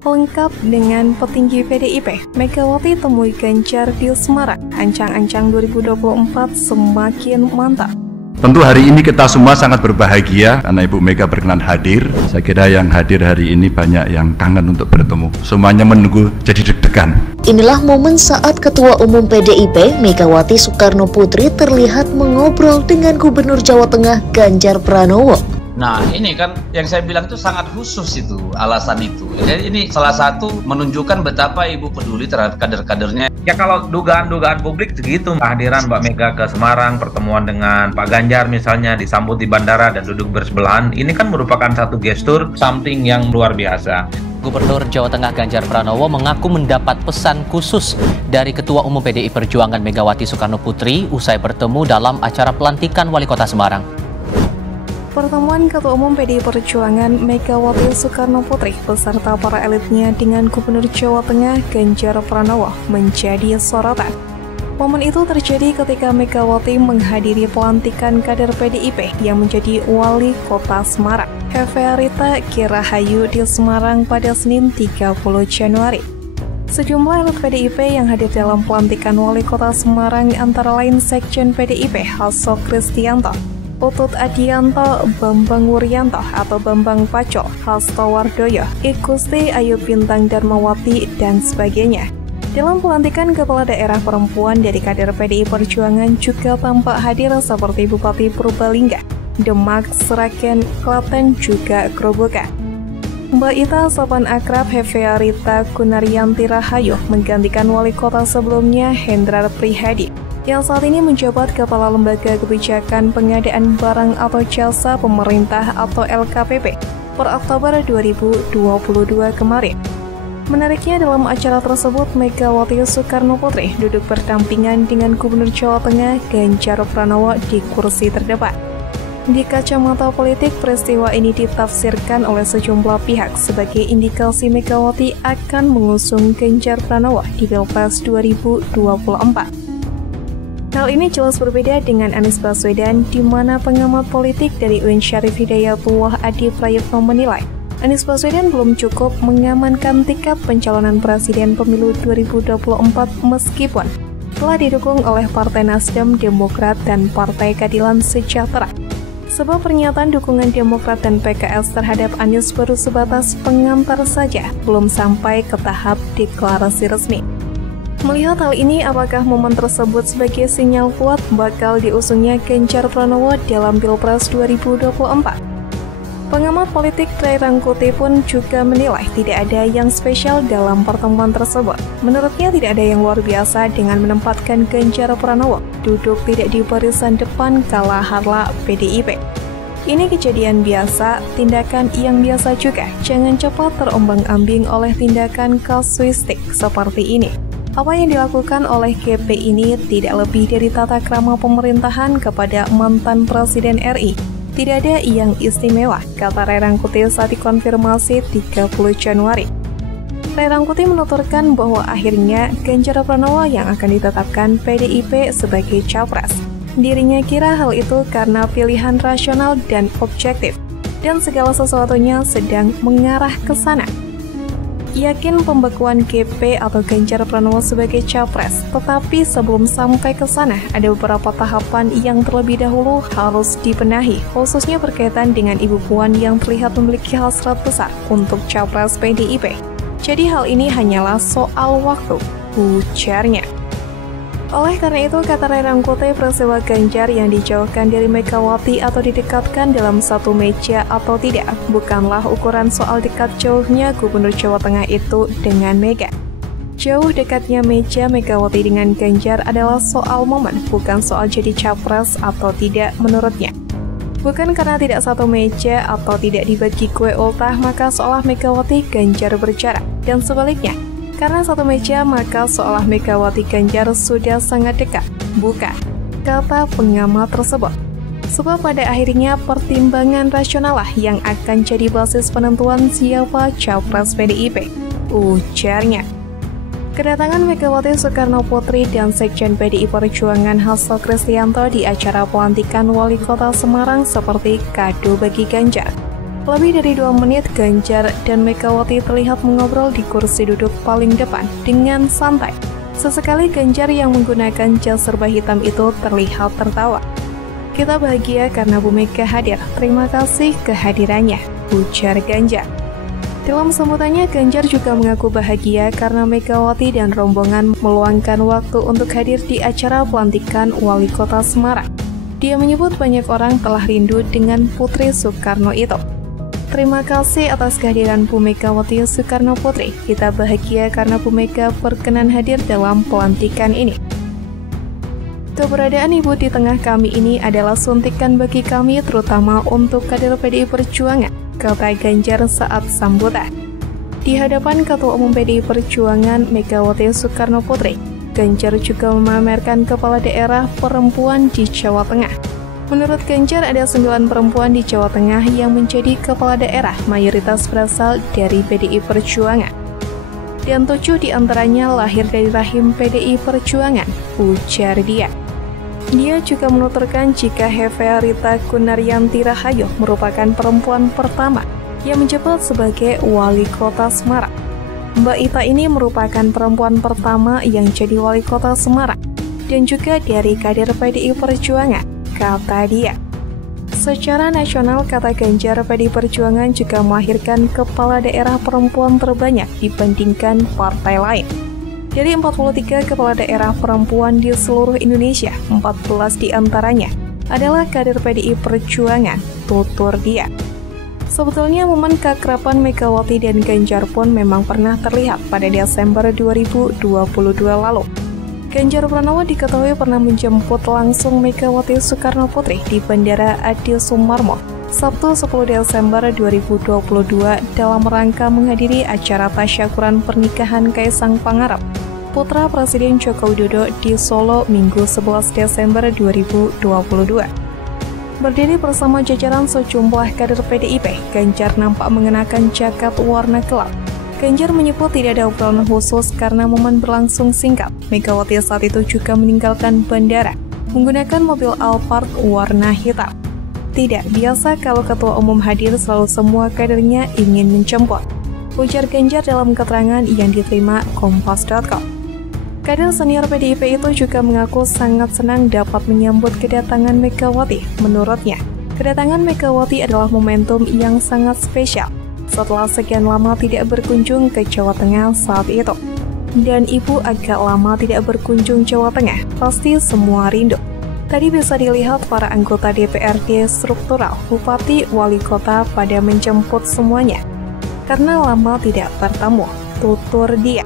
Lengkap dengan petinggi PDIP, Megawati temui Ganjar di Semarang, ancang-ancang 2024 semakin mantap. Tentu hari ini kita semua sangat berbahagia karena Ibu Mega berkenan hadir. Saya kira yang hadir hari ini banyak yang kangen untuk bertemu. Semuanya menunggu jadi deg-degan. Inilah momen saat Ketua Umum PDIP Megawati Soekarno Putri terlihat mengobrol dengan Gubernur Jawa Tengah Ganjar Pranowo. Nah ini kan yang saya bilang itu sangat khusus itu, alasan itu. Jadi ini salah satu menunjukkan betapa Ibu peduli terhadap kader-kadernya. Ya kalau dugaan-dugaan publik segitu, kehadiran Mbak Mega ke Semarang, pertemuan dengan Pak Ganjar misalnya disambut di bandara dan duduk bersebelahan, ini kan merupakan satu gestur something yang luar biasa. Gubernur Jawa Tengah Ganjar Pranowo mengaku mendapat pesan khusus dari Ketua Umum PDI Perjuangan Megawati Soekarno Putri usai bertemu dalam acara pelantikan Wali Kota Semarang. Pertemuan Ketua Umum PDI Perjuangan Megawati Soekarno Putri beserta para elitnya dengan Gubernur Jawa Tengah Ganjar Pranowo menjadi sorotan. Momen itu terjadi ketika Megawati menghadiri pelantikan kader PDIP yang menjadi Wali Kota Semarang, Hefearita Kirahayu di Semarang pada Senin 30 Januari. Sejumlah elit PDIP yang hadir dalam pelantikan Wali Kota Semarang antara lain Sekjen PDIP Hasso Kristianto, Utut Adianto, Bambang Wuryanto atau Bambang Pacul, Hasto Wardoyo, Igusti Ayu Bintang Darmawati, dan sebagainya. Dalam pelantikan kepala daerah perempuan dari kader PDI Perjuangan juga tampak hadir seperti Bupati Purbalingga, Demak, Sragen, Klaten, juga Grobogan. Mbak Ita sopan akrab Hefearita Gunaryanti Rahayu menggantikan wali kota sebelumnya Hendrar Prihadi, yang saat ini menjabat Kepala Lembaga Kebijakan Pengadaan Barang atau Jasa Pemerintah atau LKPP per Oktober 2022 kemarin. Menariknya dalam acara tersebut Megawati Soekarno Putri duduk berdampingan dengan Gubernur Jawa Tengah Ganjar Pranowo di kursi terdepan. Di kacamata politik, peristiwa ini ditafsirkan oleh sejumlah pihak sebagai indikasi Megawati akan mengusung Ganjar Pranowo di Pilpres 2024. Hal ini jelas berbeda dengan Anies Baswedan, di mana pengamat politik dari UIN Syarif Hidayatullah Adi Prayitno menilai Anies Baswedan belum cukup mengamankan tiket pencalonan presiden pemilu 2024 meskipun telah didukung oleh Partai Nasdem, Demokrat, dan Partai Keadilan Sejahtera. Sebab pernyataan dukungan Demokrat dan PKS terhadap Anies baru sebatas pengantar saja, belum sampai ke tahap deklarasi resmi. Melihat hal ini, apakah momen tersebut sebagai sinyal kuat bakal diusungnya Ganjar Pranowo dalam Pilpres 2024? Pengamat politik Ray Rangkuti pun juga menilai tidak ada yang spesial dalam pertemuan tersebut. Menurutnya tidak ada yang luar biasa dengan menempatkan Ganjar Pranowo duduk tidak di barisan depan kala harla PDIP. Ini kejadian biasa, tindakan yang biasa juga. Jangan cepat terombang-ambing oleh tindakan kasuistik seperti ini. Apa yang dilakukan oleh GP ini tidak lebih dari tata krama pemerintahan kepada mantan Presiden RI. Tidak ada yang istimewa, kata Ray Rangkuti saat dikonfirmasi 30 Januari. Ray Rangkuti menuturkan bahwa akhirnya Ganjar Pranowo yang akan ditetapkan PDIP sebagai capres. Dirinya kira hal itu karena pilihan rasional dan objektif, dan segala sesuatunya sedang mengarah ke sana. Yakin pembekuan GP atau Ganjar Pranowo sebagai capres, tetapi sebelum sampai ke sana ada beberapa tahapan yang terlebih dahulu harus dibenahi, khususnya berkaitan dengan Ibu Puan yang terlihat memiliki hasrat besar untuk capres PDIP. Jadi hal ini hanyalah soal waktu, ujarnya. Oleh karena itu, kata Ray Rangkuti, peristiwa Ganjar yang dijauhkan dari Megawati atau didekatkan dalam satu meja atau tidak bukanlah ukuran soal dekat jauhnya Gubernur Jawa Tengah itu dengan Mega. Jauh dekatnya meja Megawati dengan Ganjar adalah soal momen, bukan soal jadi capres atau tidak menurutnya. Bukan karena tidak satu meja atau tidak dibagi kue ultah maka seolah Megawati Ganjar berjarak, dan sebaliknya. Karena satu meja, maka seolah Megawati Ganjar sudah sangat dekat. Bukan, kata pengamat tersebut. Sebab pada akhirnya pertimbangan rasional lah yang akan jadi basis penentuan siapa capres PDIP, ujarnya. Kedatangan Megawati Soekarno Putri dan Sekjen PDI Perjuangan Hasto Kristianto di acara pelantikan Wali Kota Semarang seperti kado bagi Ganjar. Lebih dari 2 menit, Ganjar dan Megawati terlihat mengobrol di kursi duduk paling depan dengan santai. Sesekali Ganjar yang menggunakan jas serba hitam itu terlihat tertawa. "Kita bahagia karena Bu Mega hadir, terima kasih kehadirannya," ujar Ganjar. Dalam sambutannya, Ganjar juga mengaku bahagia karena Megawati dan rombongan meluangkan waktu untuk hadir di acara pelantikan Wali Kota Semarang. Dia menyebut banyak orang telah rindu dengan Putri Soekarno itu. "Terima kasih atas kehadiran Bu Megawati Soekarno Putri. Kita bahagia karena Bu Mega berkenan hadir dalam pelantikan ini. Keberadaan Ibu di tengah kami ini adalah suntikan bagi kami, terutama untuk kader PDI Perjuangan," kata Ganjar saat sambutan. Di hadapan Ketua Umum PDI Perjuangan Megawati Soekarno Putri, Ganjar juga memamerkan kepala daerah perempuan di Jawa Tengah. Menurut Ganjar, ada 9 perempuan di Jawa Tengah yang menjadi kepala daerah, mayoritas berasal dari PDI Perjuangan. Dan 7 diantaranya lahir dari rahim PDI Perjuangan, ujar dia. Dia juga menuturkan jika Heve Rita Gunaryanti Rahayu merupakan perempuan pertama yang menjabat sebagai Wali Kota Semarang. Mbak Ita ini merupakan perempuan pertama yang jadi Wali Kota Semarang dan juga dari kader PDI Perjuangan, kata dia. Secara nasional, kata Ganjar, PDI Perjuangan juga melahirkan kepala daerah perempuan terbanyak dibandingkan partai lain. Dari 43 kepala daerah perempuan di seluruh Indonesia, 14 diantaranya adalah kader PDI Perjuangan, tutur dia. Sebetulnya momen keakraban Megawati dan Ganjar pun memang pernah terlihat pada Desember 2022 lalu. Ganjar Pranowo diketahui pernah menjemput langsung Megawati Soekarno Putri di Bandara Adi Sumarmo, Sabtu 10 Desember 2022 dalam rangka menghadiri acara tasyakuran pernikahan Kaisang Pangarep, putra Presiden Joko Widodo di Solo Minggu 11 Desember 2022. Berdiri bersama jajaran sejumlah kader PDIP, Ganjar nampak mengenakan jaket warna gelap. Ganjar menyebut tidak ada obrolan khusus karena momen berlangsung singkat. Megawati saat itu juga meninggalkan bandara menggunakan mobil Alphard warna hitam. "Tidak biasa kalau ketua umum hadir selalu semua kadernya ingin menjemput," ujar Ganjar dalam keterangan yang diterima Kompas.com. Kader senior PDIP itu juga mengaku sangat senang dapat menyambut kedatangan Megawati. Menurutnya, kedatangan Megawati adalah momentum yang sangat spesial setelah sekian lama tidak berkunjung ke Jawa Tengah saat itu. Dan ibu agak lama tidak berkunjung Jawa Tengah, pasti semua rindu. Tadi bisa dilihat para anggota DPRD struktural, bupati, wali kota pada menjemput semuanya karena lama tidak bertemu, tutur dia.